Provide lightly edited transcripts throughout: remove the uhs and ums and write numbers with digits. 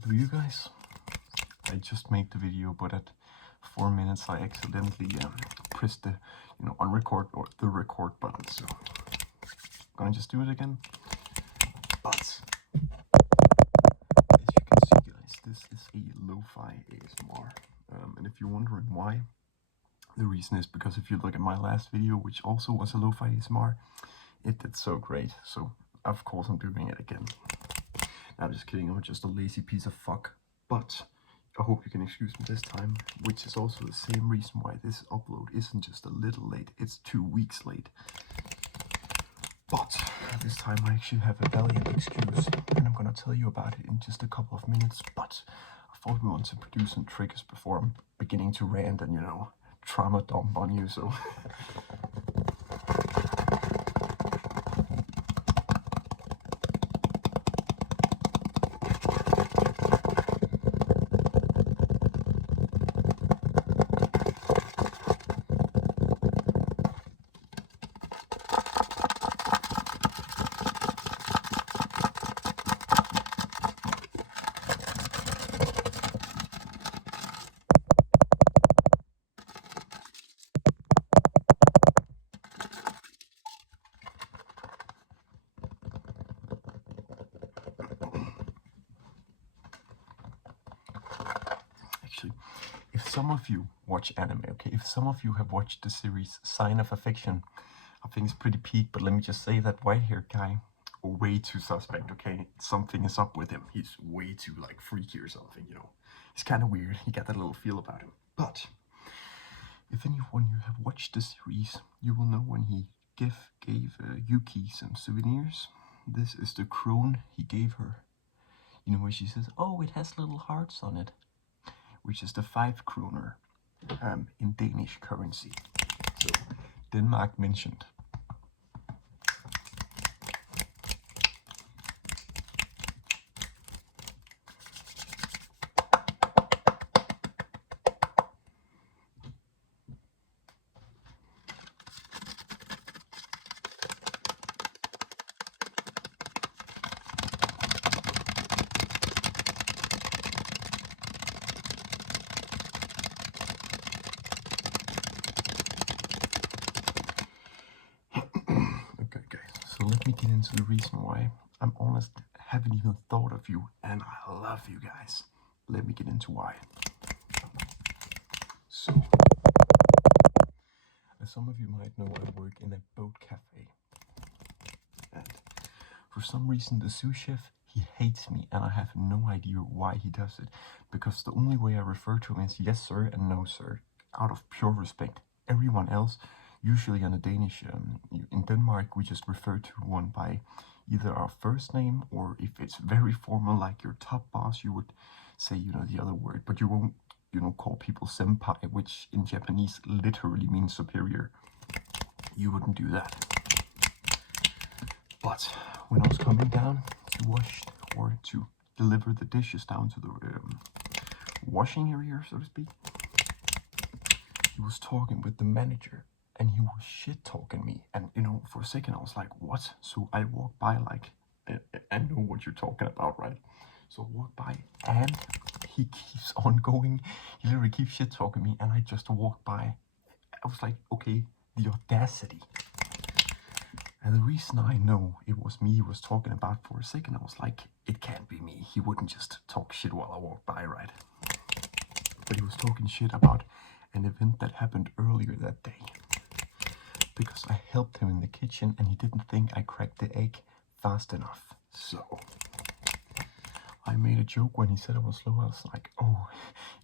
Do you guys? I just made the video, but at 4 minutes I accidentally pressed the unrecord or the record button. So I'm gonna just do it again. But as you can see, guys, this is a lo-fi ASMR, and if you're wondering why, the reason is because if you look at my last video, which also was a lo-fi ASMR, it did so great. So of course I'm doing it again. I'm just kidding, I'm just a lazy piece of fuck. But I hope you can excuse me this time, which is also the same reason why this upload isn't just a little late, it's 2 weeks late. But this time I actually have a valiant excuse, and I'm gonna tell you about it in just a couple of minutes. But I thought we want to produce some triggers before I'm beginning to rant and, trauma dump on you, so... If some of you watch anime, okay, if some of you have watched the series Sign of Affection, I think it's pretty peak, but let me just say that white-haired guy, way too suspect, okay? Something is up with him. He's way too, freaky or something, He's kind of weird. You got that little feel about him. But if anyone you have watched the series, you will know when he gave Yuki some souvenirs. This is the crone he gave her. You know where she says, "Oh, it has little hearts on it," which is the 5 kroner in Danish currency. So Denmark mentioned. So let me get into the reason why. I'm honest, haven't even thought of you, and I love you guys. Let me get into why. So, as some of you might know, I work in a boat cafe. And for some reason, the sous chef, he hates me, and I have no idea why he does it. Because the only way I refer to him is yes sir and no sir, out of pure respect. Everyone else, usually on a Danish, in Denmark, we just refer to one by either our first name, or if it's very formal, like your top boss, you would say, the other word, but you won't, call people senpai, which in Japanese literally means superior. You wouldn't do that. But when I was coming down to wash or to deliver the dishes down to the washing area, so to speak, he was talking with the manager, and he was shit-talking me. And, for a second I was like, what? So I walked by like, I know what you're talking about, right? So I walked by, and he keeps on going. He literally keeps shit-talking me, and I just walked by. I was like, okay, the audacity. And the reason I know it was me he was talking about, for a second I was like, it can't be me. He wouldn't just talk shit while I walked by, right? But he was talking shit about an event that happened earlier that day. Because I helped him in the kitchen, and he didn't think I cracked the egg fast enough. So I made a joke when he said I was slow. I was like, oh,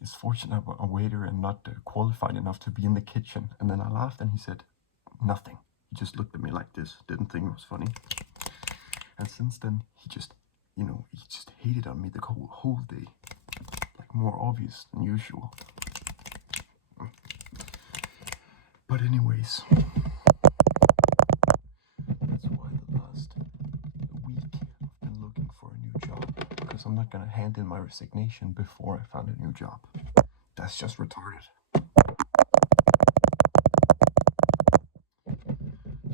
it's fortunate I'm a waiter and not qualified enough to be in the kitchen. And then I laughed, and he said nothing. He just looked at me like this, didn't think it was funny. And since then, he just hated on me the whole day. Like, more obvious than usual. But anyways, that's why the last week I've been looking for a new job, because I'm not gonna hand in my resignation before I found a new job. That's just retarded.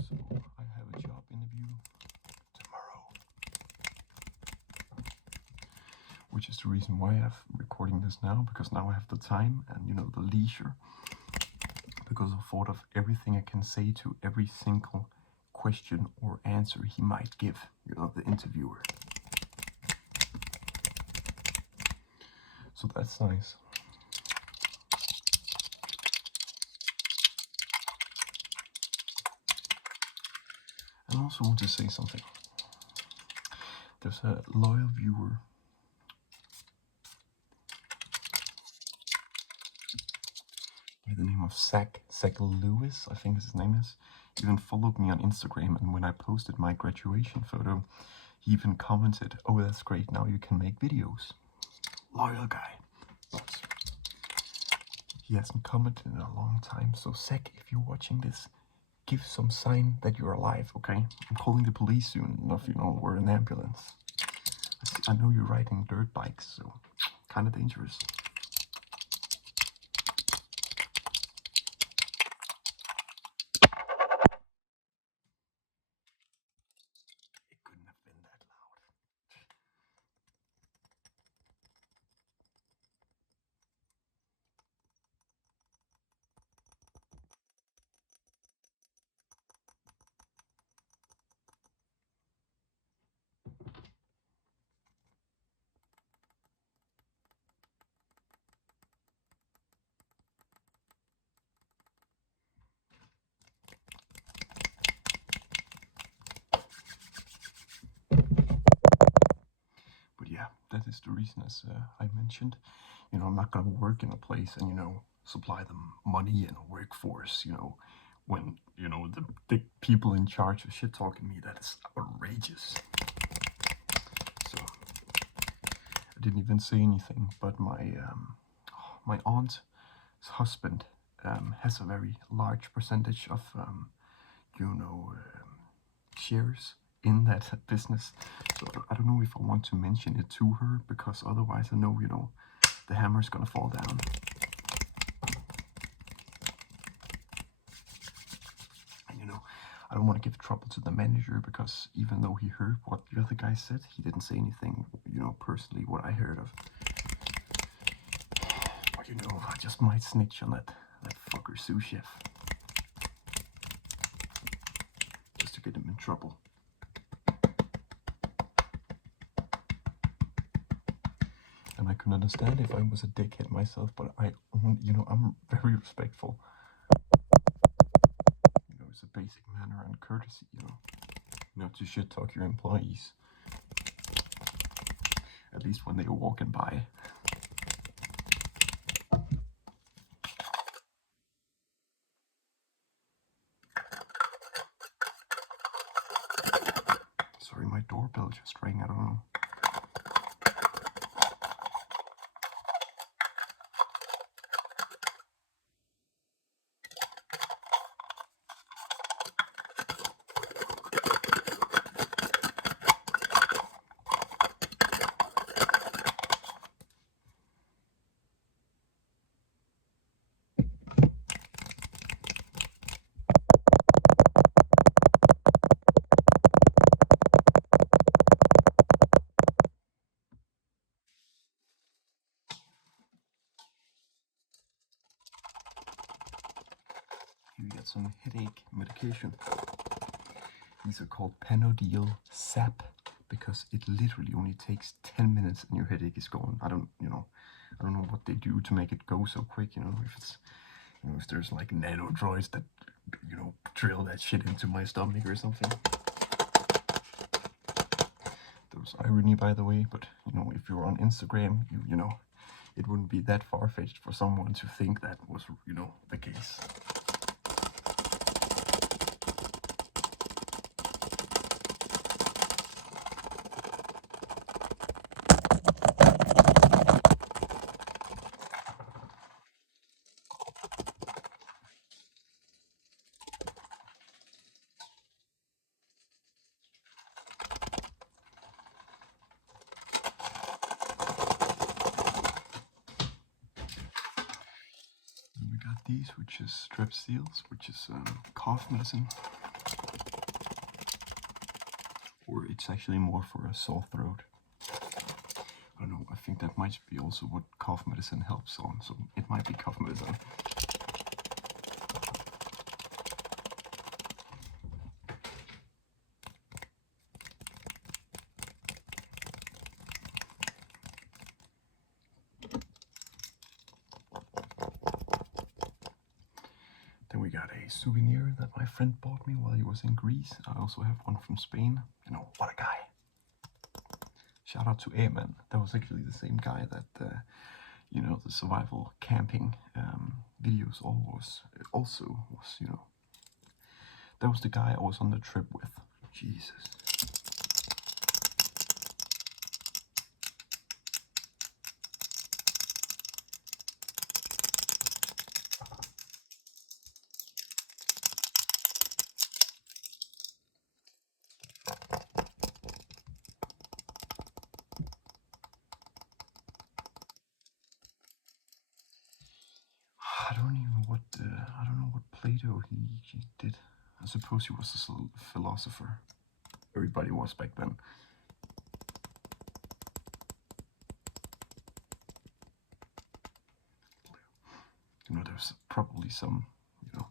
So I have a job interview tomorrow, which is the reason why I'm recording this now, because now I have the time and, you know, the leisure, because I thought of everything I can say to every single question or answer he might give, you know, the interviewer. So that's nice. I also want to say something. There's a loyal viewer by the name of Zach Lewis, I think his name is. He even followed me on Instagram, and when I posted my graduation photo, he even commented, "Oh, that's great, now you can make videos." Loyal guy. But he hasn't commented in a long time, so Zach, if you're watching this, give some sign that you're alive, okay? I'm calling the police soon enough, you know, we're an ambulance. I know you're riding dirt bikes, so kind of dangerous. It couldn't have been that loud. But yeah, that is the reason, as I mentioned. You know, I'm not gonna work in a place and, you know, supply them money and a workforce, you know, when, you know, the people in charge are shit talking me. That is outrageous. So I didn't even say anything, but my aunt's husband has a very large percentage of you know, shares in that business. So I don't know if I want to mention it to her, because otherwise I know, you know, the hammer's gonna fall down. And, you know, I don't want to give trouble to the manager, because even though he heard what the other guy said, he didn't say anything, you know, personally what I heard of. But, you know, I just might snitch on that fucker sous chef, just to get him in trouble. And I can understand if I was a dickhead myself, but you know, I'm very respectful. You know, it's a basic manner and courtesy, you know, not to shit talk your employees. At least when they are walking by. Sorry, my doorbell just rang, I don't know. You get some headache medication. These are called Panodil Sap, because it literally only takes 10 minutes and your headache is gone. I don't know what they do to make it go so quick, you know, if it's, you know, if there's like nano droids that, you know, drill that shit into my stomach or something. There was irony, by the way, but, you know, if you're on Instagram, you know, it wouldn't be that far-fetched for someone to think that was, you know, the case. We got these, which is Strepsils, which is cough medicine, or it's actually more for a sore throat. I don't know, I think might be also what cough medicine helps on, so it might be cough medicine. Then we got a souvenir that my friend bought me while he was in Greece. I also have one from Spain. You know, what a guy. Shout out to Amen. That was actually the same guy that, you know, the survival camping videos also was, you know, that was the guy I was on the trip with. Jesus. I don't know what Plato he did. I suppose he was a philosopher. Everybody was back then. You know, there's probably some, you know.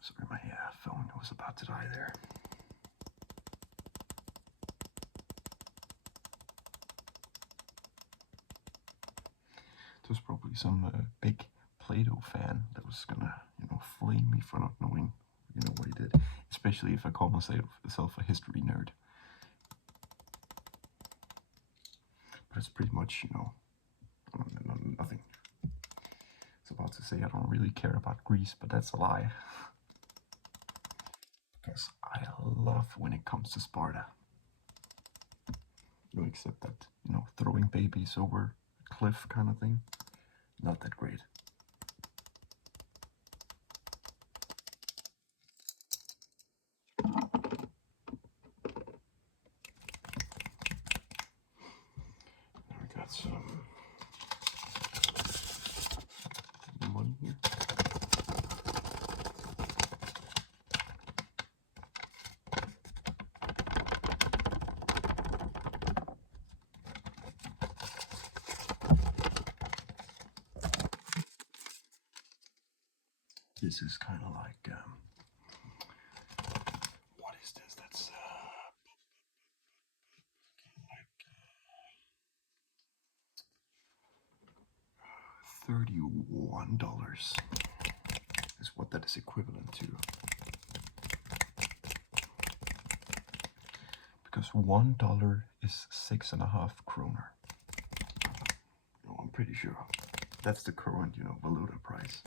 Sorry, my phone was about to die there. There's probably some big Plato fan that was gonna, you know, flame me for not knowing, you know, what he did. Especially if I call myself a history nerd. But it's pretty much, you know, nothing. I was about to say I don't really care about Greece, but that's a lie. Because I love when it comes to Sparta. You know, except that, you know, throwing babies over a cliff kind of thing, not that great. Got some money here. This is kind of like, what is this? That's like $31 is what that is equivalent to. Because $1 is 6.5 kroner. No, I'm pretty sure that's the current, you know, valuta price.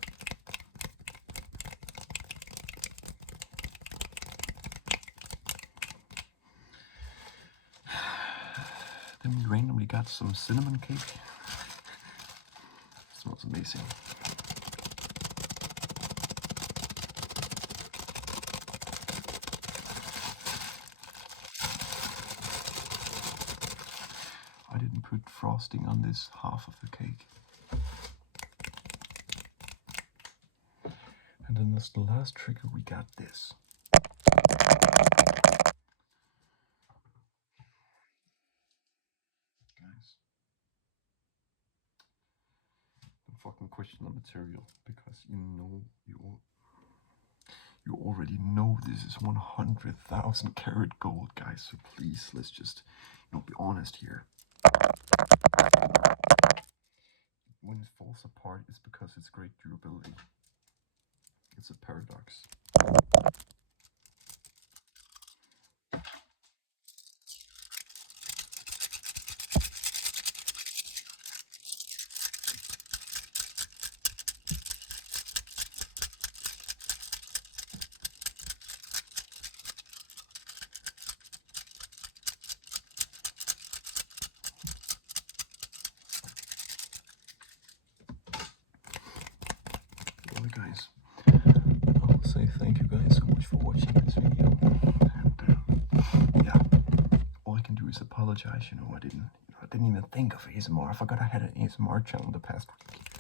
Then we randomly got some cinnamon cake. It smells amazing. I didn't put frosting on this half of the cake. And then as the last trigger, we got this. Guys, don't fucking question the material, because you know you already know this is 100,000 karat gold, guys. So please, let's just, you know, be honest here. When it falls apart, it's because it's great durability. It's a paradox. Well, guys, I'll say thank you guys so much for watching this video. And yeah, all I can do is apologize. You know, I didn't even think of ASMR. I forgot I had an ASMR channel the past week.